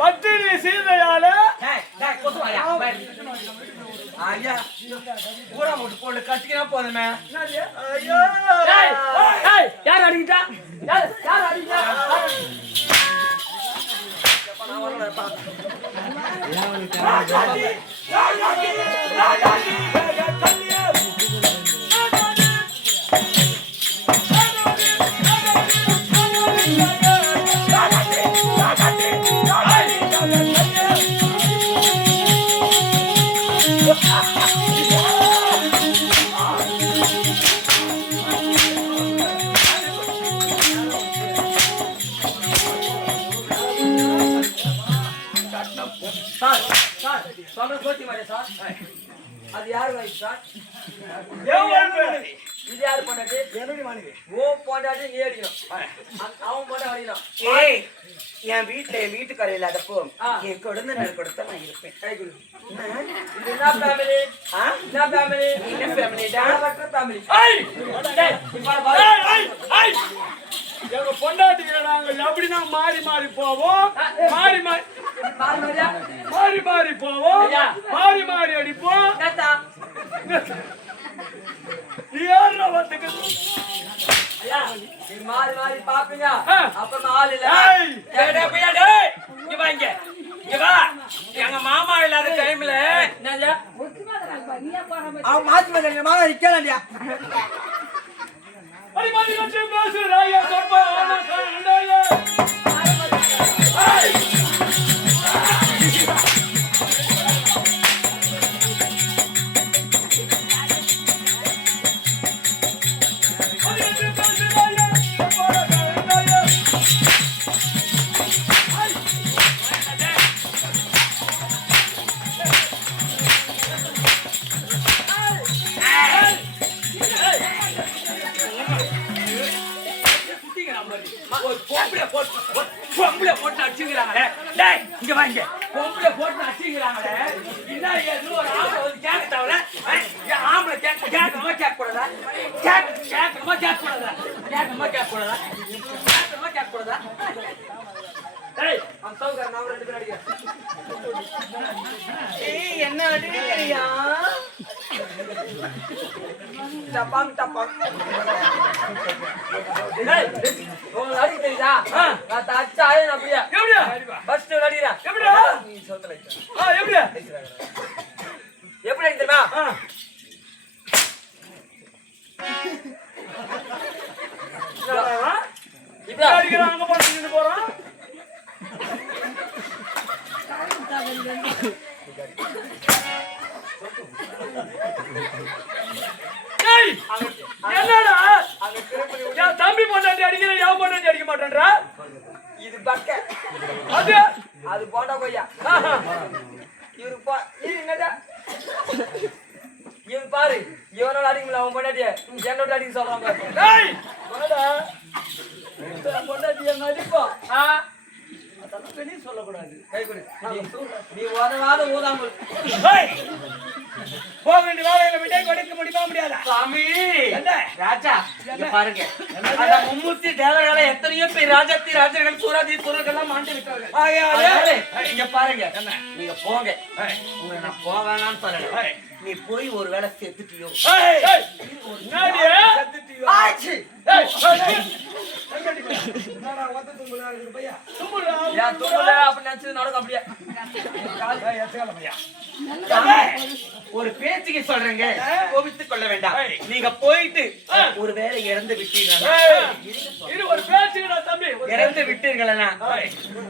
பத்திரி சீதையால ஊரா போட்டு போட்டு கட்டிக்கினா போதுமே. யார் அடிக்கிட்டா? யார் அடிக்கிட்டா? அது யாரு வாய்ப்பு சார்? இது யாரு போட்டாட்டு? என்னுடைய மனைவி. ஓ போட்டாட்டு நீ அடிக்கணும், அவன் போட்டா அடிக்கணும். ஏய், என் வீட்டுக்கார இல்லாதப்போ என் குழந்தை கொடுத்த நான் இருப்பேன். கை கொடு. இது என்ன ஃபேமிலி? என்ன ஃபேமிலி? என்ன ஃபேமிலி? Doctor family. எங்க பொண்டாட்டிகளை நாங்க எப்படின்னா மாறி மாறி போவோம், மாறி மாறி போவோம், மாறி மாறி அடிப்போம். மாறி மாறி பாப்பீங்க, அப்புறம் ஆள் இல்ல. எங்க மாமா இல்லாத டைம்ல அவன் மாத்தி மாத்தி மாமா நிக்கலாண்டியா. பொம்பளை போட்டு அடிச்சுக்கிறாங்களே, இங்க வாங்க. பொம்பளை போட்டு அடிச்சுக்கிறாங்களே, என்ன ஒரு ஆம்பளை வந்து கேட்க தவிர ஆம்பளை கேட்கணுமா கேட்கக்கூடாதா? கேட்கணுமா கேட்கக்கூடாதா? கேட்கணுமா கேட்கக்கூடாதா? கேட்கணுமா கேட்கக்கூடாதா? என்ன அடிக்கிறியா? டப்பாங் டப்பாங் அடி தெரியுதா? நான் அச்சாயே அப்படியா? ஃபர்ஸ்ட் அடிக்கிறா எப்படியா? நீ சோத்தல எப்படியா? எப்படி அடி தெரியுமா? அடிக்கிறான் அங்க போட்டு போறான். ஏய், என்னடா என் தம்பி பொண்டாட்டி அடிக்கிற என் பொண்டாட்டி அடிக்க மாட்டேன்றா? இது பக்க அது அது போண்டா கொய்யா இவரு இது என்னடா இவன் பாரு இவனோட அடிக்கல அவன் பொண்டாட்டிய என்னோட அடிக்க சொல்றான் பாரு. டேய் வாடா. என் பொண்டாட்டிய மதிப்போம் அதெல்லாம் வெளிய சொல்லக்கூடாது. கை கொடு நீ உதவாத ஊதாமல் ஏய், போக வேண்டிய வேலையில விட்டே கொடுக்க முடியாதா சாமி என்ன ராஜா இங்க பாருங்க அந்த மும்மூர்த்தி தேவர்களை எத்தனையோ பேர் ராஜாத்தி ராஜர்கள் சூராதி சூரர்கள்லாம் மாண்டு விட்டார்கள். ஆகையாலே இங்க பாருங்க நீங்க போங்க உங்களை நான் போவேனான்னு சொல்லல. நீ போய் ஒரு வேளை செத்துட்டியோ ஏய், ஏய், என்னடி? ஆச்சு என்னடா ஒத்த தும்புல இருக்குது பையா தும்முடா. ஏன் தூங்கல அப்படி நினைச்சது நடக்கும் அப்படியே ஏய் எத்தல பையா ஒரு பேச்சுக்கு சொல்றேங்க கோபித்துக் கொள்ள வேண்டாம். நீங்க போயிட்டு ஒரு வேளை இறந்து விட்டீங்கன்னா ஏய், இது ஒரு பேச்சுடா தம்பி. இறந்து விட்டீர்களா